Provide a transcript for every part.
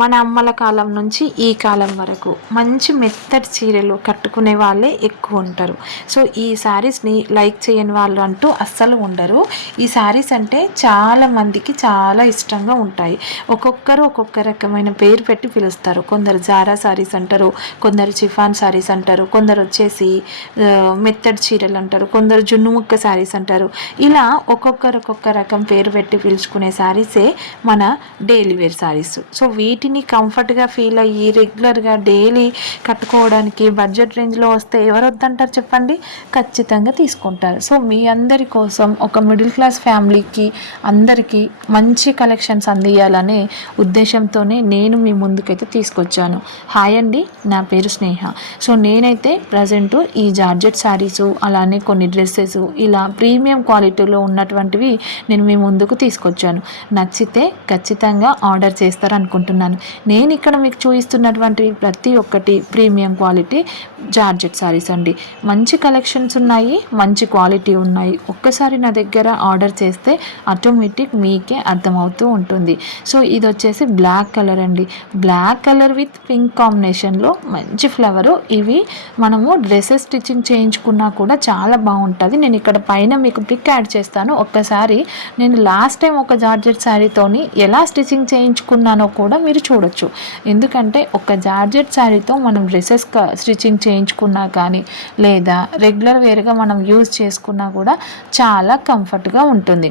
మన అమ్మల కాలం నుంచి ఈ కాలం వరకు మంచి మెత్తటి చీరలు కట్టుకునే వాళ్ళే ఎక్కువ ఉంటారు. సో ఈ శారీస్ని లైక్ చేయని వాళ్ళు అంటూ అస్సలు ఉండరు. ఈ శారీస్ అంటే చాలా మందికి చాలా ఇష్టంగా ఉంటాయి. ఒక్కొక్కరు ఒక్కొక్క రకమైన పేరు పెట్టి పిలుస్తారు. కొందరు జారా శారీస్ అంటారు, కొందరు చిఫాన్ శారీస్ అంటారు, కొందరు వచ్చేసి మెత్తటి చీరలు అంటారు, కొందరు జున్ను ముక్క శారీస్ అంటారు. ఇలా ఒక్కొక్కరు ఒక్కొక్క రకం పేరు పెట్టి పిలుచుకునే శారీసే మన డైలీ వేర్ శారీస్. సో వీటిని కంఫర్ట్గా ఫీల్ అయ్యి రెగ్యులర్గా డైలీ కట్టుకోవడానికి బడ్జెట్ రేంజ్లో వస్తే ఎవరు వద్దంటారు చెప్పండి? ఖచ్చితంగా తీసుకుంటారు. సో మీ అందరి కోసం ఒక మిడిల్ క్లాస్ ఫ్యామిలీకి అందరికీ మంచి కలెక్షన్స్ అందియాలనే ఉద్దేశంతోనే నేను మీ ముందుకైతే తీసుకొచ్చాను. హాయ్ అండి, నా పేరు స్నేహ. సో నేనైతే ప్రజెంట్ ఈ జార్జెట్ శారీసు, అలానే కొన్ని డ్రెస్సెస్ ఇలా ప్రీమియం క్వాలిటీలో ఉన్నటువంటివి నేను మీ ముందుకు తీసుకొచ్చాను. నచ్చితే ఖచ్చితంగా ఆర్డర్ చేస్తారనుకుంటున్నాను. నేను ఇక్కడ మీకు చూపిస్తున్నటువంటి ప్రతి ఒక్కటి ప్రీమియం క్వాలిటీ జార్జెట్ శారీస్ అండి. మంచి కలెక్షన్స్ ఉన్నాయి, మంచి క్వాలిటీ ఉన్నాయి. ఒక్కసారి నా దగ్గర ఆర్డర్ చేస్తే ఆటోమేటిక్ మీకే అర్థమవుతూ ఉంటుంది. సో ఇది వచ్చేసి బ్లాక్ కలర్ అండి. బ్లాక్ కలర్ విత్ పింక్ కాంబినేషన్లో మంచి ఫ్లవరు. ఇవి మనము డ్రెస్సెస్ స్టిచ్చింగ్ చేయించుకున్నా కూడా చాలా బాగుంటుంది. నేను ఇక్కడ పైన మీకు పిక్ యాడ్ చేస్తాను. ఒక్కసారి నేను లాస్ట్ టైం ఒక జార్జెట్ శారీతోని ఎలా స్టిచ్చింగ్ చేయించుకున్నానో కూడా మీరు చూడొచ్చు. ఎందుకంటే ఒక జార్జెట్ శారీతో మనం డ్రెస్సెస్ స్టిచ్చింగ్ చేయించుకున్నా కానీ లేదా రెగ్యులర్ వేర్గా మనం యూజ్ చేసుకున్నా కూడా చాలా కంఫర్ట్గా ఉంటుంది.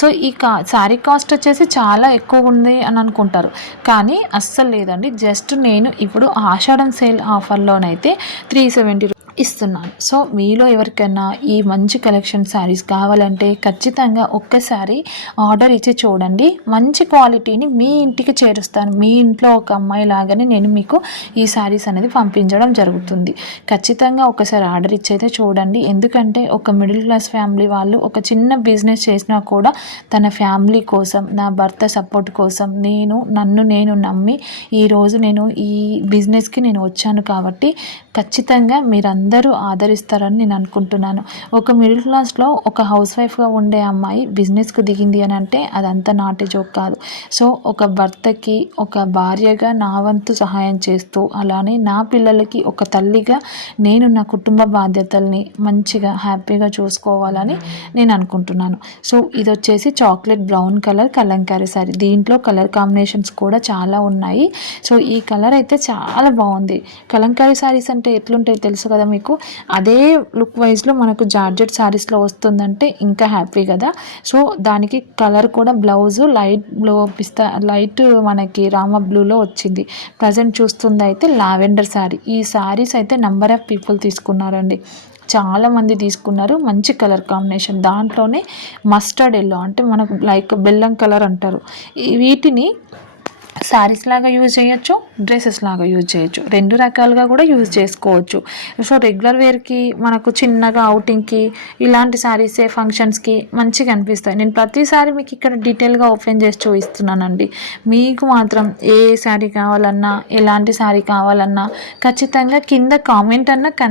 సో ఈ శారీ కాస్ట్ వచ్చేసి చాలా ఎక్కువ ఉంది అని అనుకుంటారు, కానీ అస్సలు లేదండి. జస్ట్ నేను ఇప్పుడు ఆషాఢం సేల్ ఆఫర్లోనైతే 370 ఇస్తున్నాను. సో మీలో ఎవరికైనా ఈ మంచి కలెక్షన్ శారీస్ కావాలంటే ఖచ్చితంగా ఒక్కసారి ఆర్డర్ ఇచ్చి చూడండి. మంచి క్వాలిటీని మీ ఇంటికి చేరుస్తాను. మీ ఇంట్లో ఒక అమ్మాయి లాగానే నేను మీకు ఈ శారీస్ అనేది పంపించడం జరుగుతుంది. ఖచ్చితంగా ఒకసారి ఆర్డర్ ఇచ్చైతే చూడండి. ఎందుకంటే ఒక మిడిల్ క్లాస్ ఫ్యామిలీ వాళ్ళు ఒక చిన్న బిజినెస్ చేసినా కూడా తన ఫ్యామిలీ కోసం, నా భర్త సపోర్ట్ కోసం నన్ను నమ్మి ఈరోజు నేను ఈ బిజినెస్కి నేను వచ్చాను. కాబట్టి ఖచ్చితంగా మీరందరూ ఆదరిస్తారని నేను అనుకుంటున్నాను. ఒక మిడిల్ క్లాస్లో ఒక హౌస్ వైఫ్గా ఉండే అమ్మాయి బిజినెస్కు దిగింది అని అంటే అదంతా నాటి జోక్ కాదు. సో ఒక భర్తకి ఒక భార్యగా నా వంతు సహాయం చేస్తూ, అలానే నా పిల్లలకి ఒక తల్లిగా నేను నా కుటుంబ బాధ్యతల్ని మంచిగా హ్యాపీగా చూసుకోవాలని నేను అనుకుంటున్నాను. సో ఇది వచ్చేసి chocolate brown colour Kalamkari sari. దీంట్లో కలర్ కాంబినేషన్స్ కూడా చాలా ఉన్నాయి. సో ఈ కలర్ అయితే చాలా బాగుంది. కలంకారీ శారీస్ అంటే ఎట్లుంటాయి తెలుసు కదా మీకు. అదే లుక్ వైజ్లో మనకు జార్జెట్ శారీస్లో వస్తుందంటే ఇంకా హ్యాపీ కదా. సో దానికి కలర్ కూడా బ్లౌజు లైట్ బ్లూ లైట్ మనకి రామ బ్లూలో వచ్చింది. ప్రజెంట్ చూస్తుంది అయితే లావెండర్ శారీ. ఈ శారీస్ అయితే నెంబర్ ఆఫ్ పీపుల్ తీసుకున్నారండి, చాలామంది తీసుకున్నారు. మంచి కలర్ కాంబినేషన్, దాంట్లోనే మస్టర్డ్ ఎల్లో అంటే మనకు లైక్ బెల్లం కలర్ అంటారు. వీటిని శారీస్ లాగా యూజ్ చేయొచ్చు, డ్రెస్సెస్ లాగా యూజ్ చేయొచ్చు, రెండు రకాలుగా కూడా యూజ్ చేసుకోవచ్చు. సో రెగ్యులర్ వేర్కి మనకు చిన్నగా అవుటింగ్కి ఇలాంటి శారీసే ఫంక్షన్స్కి మంచిగా అనిపిస్తాయి. నేను ప్రతిసారి మీకు ఇక్కడ డీటెయిల్గా ఓపెన్ చేసి చూపిస్తున్నానండి. మీకు మాత్రం ఏ శారీ కావాలన్నా, ఎలాంటి శారీ కావాలన్నా ఖచ్చితంగా కింద కామెంట్ అన్నా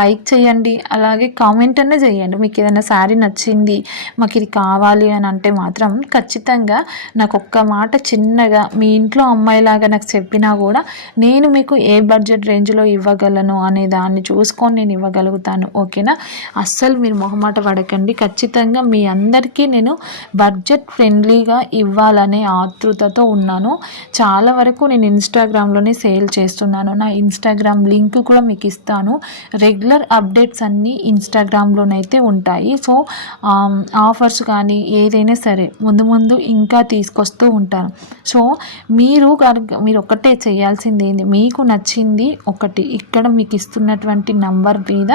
లైక్ చేయండి, అలాగే కామెంట్ అన్నా చేయండి. మీకు ఏదైనా శారీ నచ్చింది, మాకు ఇది కావాలి అని అంటే మాత్రం ఖచ్చితంగా నాకు ఒక్క మాట చిన్నగా మీ ఇంట్లో అమ్మాయిలాగా నాకు చెప్పినా కూడా నేను మీకు ఏ బడ్జెట్ రేంజ్లో ఇవ్వగలను అనే దాన్ని చూసుకొని నేను ఇవ్వగలుగుతాను. ఓకేనా? అస్సలు మీరు మొహమాట పడకండి. ఖచ్చితంగా మీ అందరికీ నేను బడ్జెట్ ఫ్రెండ్లీగా ఇవ్వాలనే ఆతృతతో ఉన్నాను. చాలా వరకు నేను ఇన్స్టాగ్రామ్లోనే సేల్ చేస్తున్నాను. నా ఇన్స్టాగ్రామ్ లింక్ కూడా మీకు ఇస్తాను. రెగ్యులర్ అప్డేట్స్ అన్నీ ఇన్స్టాగ్రామ్లోనైతే ఉంటాయి. సో ఆఫర్స్ కానీ ఏదైనా సరే ముందు ఇంకా తీసుకొస్తూ ఉంటాను. సో మీరు ఒకటే చేయాల్సింది ఏంది, మీకు నచ్చింది ఒకటి ఇక్కడ మీకు ఇస్తున్నటువంటి నంబర్ మీద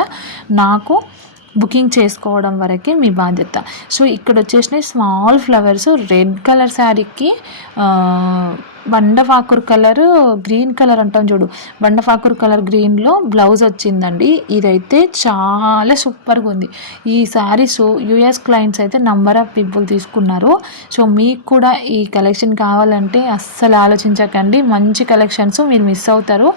నాకు బుకింగ్ చేసుకోవడం వరకే మీ బాధ్యత. సో ఇక్కడ వచ్చేసినాయి స్మాల్ ఫ్లవర్స్. రెడ్ కలర్ శారీకి బండఫాకురు కలర్ గ్రీన్ కలర్ అంటాం చూడు, బండఫాకురు కలర్ గ్రీన్లో బ్లౌజ్ వచ్చిందండి. ఇదైతే చాలా సూపర్గా ఉంది. ఈ శారీస్ యూఎస్ క్లయింట్స్ అయితే నంబర్ ఆఫ్ పీపుల్ తీసుకున్నారు. సో మీకు కూడా ఈ కలెక్షన్ కావాలంటే అస్సలు ఆలోచించకండి. మంచి కలెక్షన్స్ మీరు మిస్ అవుతారు.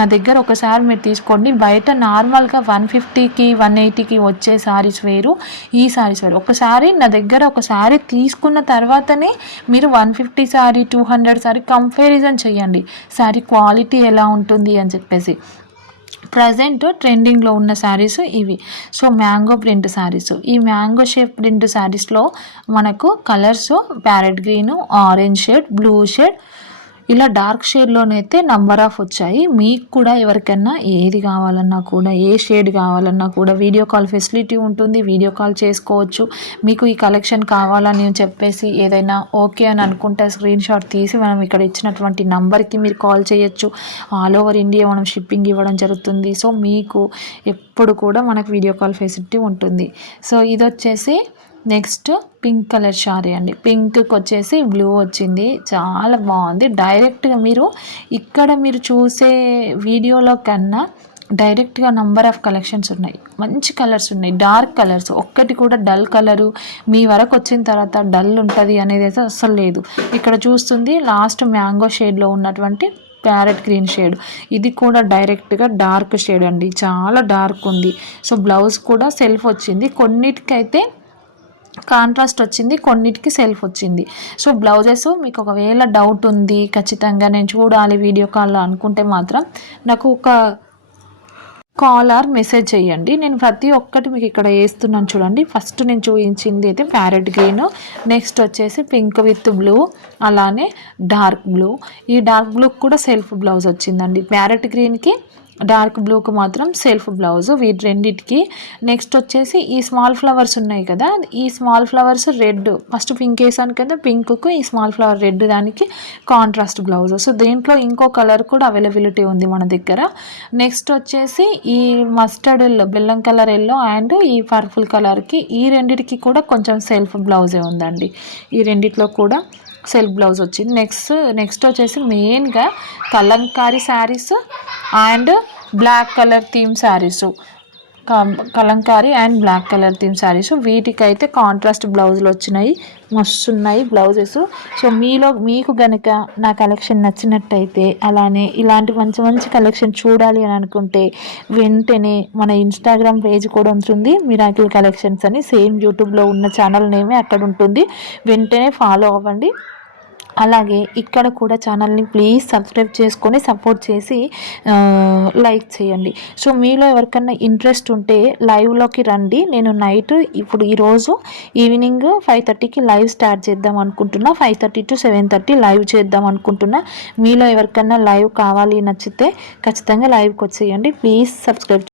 నా దగ్గర ఒకసారి మీరు తీసుకోండి. బయట నార్మల్గా 150కి 180కి వచ్చే శారీస్ వేరు, ఈ శారీస్ వేరు. ఒకసారి నా దగ్గర ఒక శారీ తీసుకున్న తర్వాతనే మీరు 150 శారీ 200 శారీ కంపారిజన్ చేయండి శారీ క్వాలిటీ ఎలా ఉంటుంది అని చెప్పేసి. ప్రజెంట్ ట్రెండింగ్లో ఉన్న శారీస్ ఇవి. సో మ్యాంగో ప్రింట్ శారీస్, ఈ మ్యాంగో షేప్ ప్రింట్ శారీస్లో మనకు colours parrot green, orange shade, blue shade, ఇలా డార్క్ షేడ్లోనైతే నంబర్ ఆఫ్ వచ్చాయి. మీకు కూడా ఎవరికైనా ఏది కావాలన్నా కూడా, ఏ షేడ్ కావాలన్నా కూడా వీడియో కాల్ ఫెసిలిటీ ఉంటుంది, వీడియో కాల్ చేసుకోవచ్చు. మీకు ఈ కలెక్షన్ కావాలని చెప్పేసి ఏదైనా ఓకే అని అనుకుంటే స్క్రీన్ షాట్ తీసి మనం ఇక్కడ ఇచ్చినటువంటి నంబర్కి మీరు కాల్ చేయొచ్చు. ఆల్ ఓవర్ ఇండియా మనం షిప్పింగ్ ఇవ్వడం జరుగుతుంది. సో మీకు ఎప్పుడు కూడా మనకు వీడియో కాల్ ఫెసిలిటీ ఉంటుంది. సో ఇది వచ్చేసి నెక్స్ట్ పింక్ కలర్ శారీ అండి. పింక్కి వచ్చేసి బ్లూ వచ్చింది, చాలా బాగుంది. డైరెక్ట్గా మీరు చూసే వీడియోలో కన్నా డైరెక్ట్గా నంబర్ ఆఫ్ కలెక్షన్స్ ఉన్నాయి, మంచి కలర్స్ ఉన్నాయి, డార్క్ కలర్స్. ఒక్కటి కూడా డల్ కలరు మీ వరకు వచ్చిన తర్వాత డల్ ఉంటుంది అనేది అయితే అస్సలు లేదు. ఇక్కడ చూస్తుంది లాస్ట్ మ్యాంగో షేడ్లో ఉన్నటువంటి ప్యారెట్ గ్రీన్ షేడ్, ఇది కూడా డైరెక్ట్గా డార్క్ షేడ్ అండి, చాలా డార్క్ ఉంది. సో బ్లౌజ్ కూడా సెల్ఫ్ వచ్చింది, కొన్నిటికైతే కాంట్రాస్ట్ వచ్చింది, కొన్నిటికి సెల్ఫ్ వచ్చింది. సో బ్లౌజెస్ మీకు ఒకవేళ డౌట్ ఉంది, ఖచ్చితంగా నేను చూడాలి వీడియో కాల్లో అనుకుంటే మాత్రం నాకు ఒక కాల్ ఆర్ మెసేజ్ చేయండి. నేను ప్రతి ఒక్కటి మీకు ఇక్కడ వేస్తున్నాను చూడండి. ఫస్ట్ నేను చూపించింది అయితే ప్యారెట్ గ్రీన్, నెక్స్ట్ వచ్చేసి పింక్ విత్ బ్లూ, అలానే డార్క్ బ్లూ. ఈ డార్క్ బ్లూకి కూడా సెల్ఫ్ బ్లౌజ్ వచ్చిందండి. ప్యారెట్ గ్రీన్కి డార్క్ బ్లూకి మాత్రం సెల్ఫ్ బ్లౌజ్, వీటి రెండింటికి. నెక్స్ట్ వచ్చేసి ఈ స్మాల్ ఫ్లవర్స్ ఉన్నాయి కదా, ఈ small flowers red, first pink వేసాను కదా, పింక్కు ఈ స్మాల్ ఫ్లవర్ రెడ్, దానికి కాంట్రాస్ట్ బ్లౌజ్. సో దీంట్లో ఇంకో కలర్ కూడా అవైలబిలిటీ ఉంది మన దగ్గర. నెక్స్ట్ వచ్చేసి ఈ మస్టర్డ్ ఎల్లో, బెల్లం కలర్ ఎల్లో అండ్ ఈ పర్పుల్ కలర్కి, ఈ రెండింటికి కూడా కొంచెం సెల్ఫ్ బ్లౌజే ఉందండి. ఈ రెండిట్లో కూడా సెల్ఫ్ బ్లౌజ్ వచ్చింది. నెక్స్ట్ వచ్చేసి మెయిన్గా Kalamkari saris and black colour theme saris, Kalamkari and black colour theme saris, వీటికైతే కాంట్రాస్ట్ బ్లౌజులు వచ్చినాయి, మస్తు ఉన్నాయి బ్లౌజెస్. సో మీకు గనుక నా కలెక్షన్ నచ్చినట్టయితే, అలానే ఇలాంటి మంచి మంచి కలెక్షన్ చూడాలి అని అనుకుంటే వెంటనే మన ఇన్స్టాగ్రామ్ పేజ్ కూడా ఉంటుంది, మిరాకిల్ కలెక్షన్స్ అని, సేమ్ యూట్యూబ్లో ఉన్న ఛానల్ నేమే అక్కడ ఉంటుంది, వెంటనే ఫాలో అవ్వండి. అలాగే ఇక్కడ కూడా ఛానల్ని ప్లీజ్ సబ్స్క్రైబ్ చేసుకొని సపోర్ట్ చేసి లైక్ చేయండి. సో మీలో ఎవరికన్నా ఇంట్రెస్ట్ ఉంటే లైవ్లోకి రండి. నేను నైట్ ఇప్పుడు ఈరోజు ఈవినింగ్ 5:30కి లైవ్ స్టార్ట్ చేద్దాం అనుకుంటున్నా, 5:30 to 7:30 లైవ్ చేద్దాం అనుకుంటున్నా. మీలో ఎవరికన్నా లైవ్ కావాలి నచ్చితే ఖచ్చితంగా లైవ్కి వచ్చేయండి. Please subscribe.